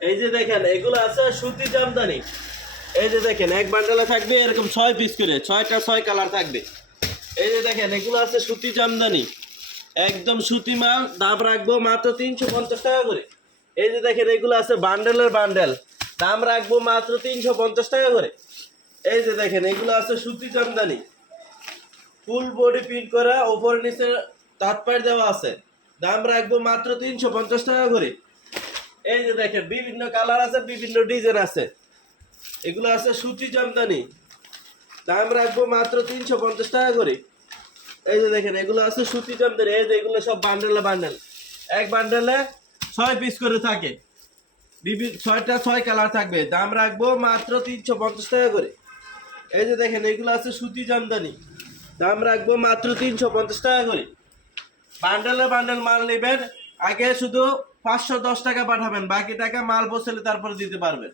এই যে দেখেন এগুলো আছে সুতি জামদানি। এই যে দেখেন এক বান্ডেলে থাকবে এরকম 6 পিস করে, 6টা 6 কালার থাকবে। এই যে দেখেন এগুলো আছে সুতি জামদানি, একদম সুতি মাল। দাম রাখবো মাত্র 350 টাকা করে। এই যে দেখেন এগুলো আছে বান্ডেলের বান্ডেল, দাম রাখবো মাত্র 350 টাকা করে। এই যে দেখেন এগুলো আছে সুতি জামদানি, ফুল বডি প্রিন্ট করা, ওপর নিচে তাঁত পাড় দেওয়া আছে, দাম রাখবো মাত্র 350 টাকা করে। এই যে দেখেন বিভিন্ন কালার আছে, বিভিন্ন ডিজাইন আছে, এগুলো আছে সুতি জামদানি, দাম রাখবো মাত্র 350 টাকা করে। এই যে দেখেন এগুলো আছে সুতি জামদানি। এই যে এগুলো সব বান্ডেলে বান্ডেল, এক বান্ডেলে 6 পিস করে থাকে, বিভিন্ন 6টা 6 কালার থাকবে, দাম রাখবো মাত্র 350 টাকা করে। এই যে দেখেন এগুলো আছে সুতি জামদানি, দাম রাখবো মাত্র 350 টাকা করে। বান্ডেলে বান্ডেল মাল নেবেন, আগে শুধু 510 টাকা পাঠাবেন, বাকি টাকা মাল পৌঁছলে তারপরে দিতে পারবেন।